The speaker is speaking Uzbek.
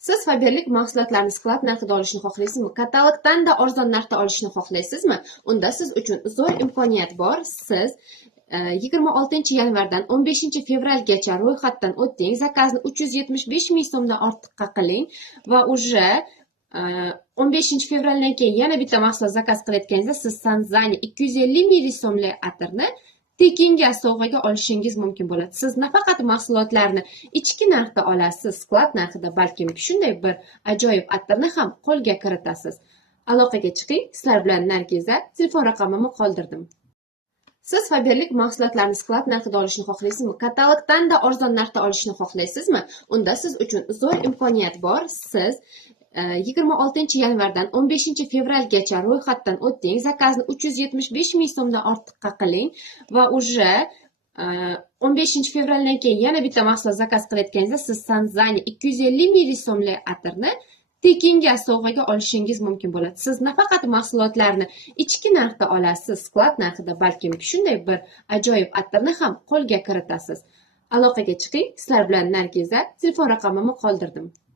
Siz Faberlik mahsulotlarini sklad narxida olishni xohlaysizmi? Katalogdan-da arzon narxda olishni xohlaysizmi? Unda siz uchun zo'r imkoniyat bor. Siz 26 yanvardan 15 fevralgacha ro'yxatdan o'ting. Zakazni 375 ming so'mdan ortiqqa qiling va уже 15 fevraldan keyin yana bitta mahsulot zakaz qilayotganingizda siz Sanzani 250 ming so'mlik atirni tekinga sovg'aga olishingiz mumkin bo'ladi. Siz nafaqat mahsulotlarni ichki narxda olasiz, sklad narxida, balki shunday bir ajoyib atirni ham qo'lga kiritasiz. Aloqaga chiqing. Sizlar bilan Nargiza. Telefon raqamimni qoldirdim. Siz Faberlik mahsulotlarini sklad narxida olishni xohlaysizmi? Katalogdan-da arzon narxda olishni xohlaysizmi? Unda siz uchun zo'r imkoniyat bor. Siz 26 yanvardan 15 fevralgacha ro'yxatdan o'ting. Zakazni 375 ming so'mdan ortiqqa qiling va уже 15 fevraldan keyin yana bitta mahsulot zakaz qilayotganingizda siz Sanzani 250 ming so'mlik atirni tekinga sovg'aga olishingiz mumkin bo'ladi. Siz nafaqat mahsulotlarni ichki narxda olasiz, sklad narxida, balki shunday bir ajoyib atirni ham qo'lga kiritasiz. Aloqaga chiqing. Sizlar bilan Nargiza. Telefon raqamimni qoldirdim.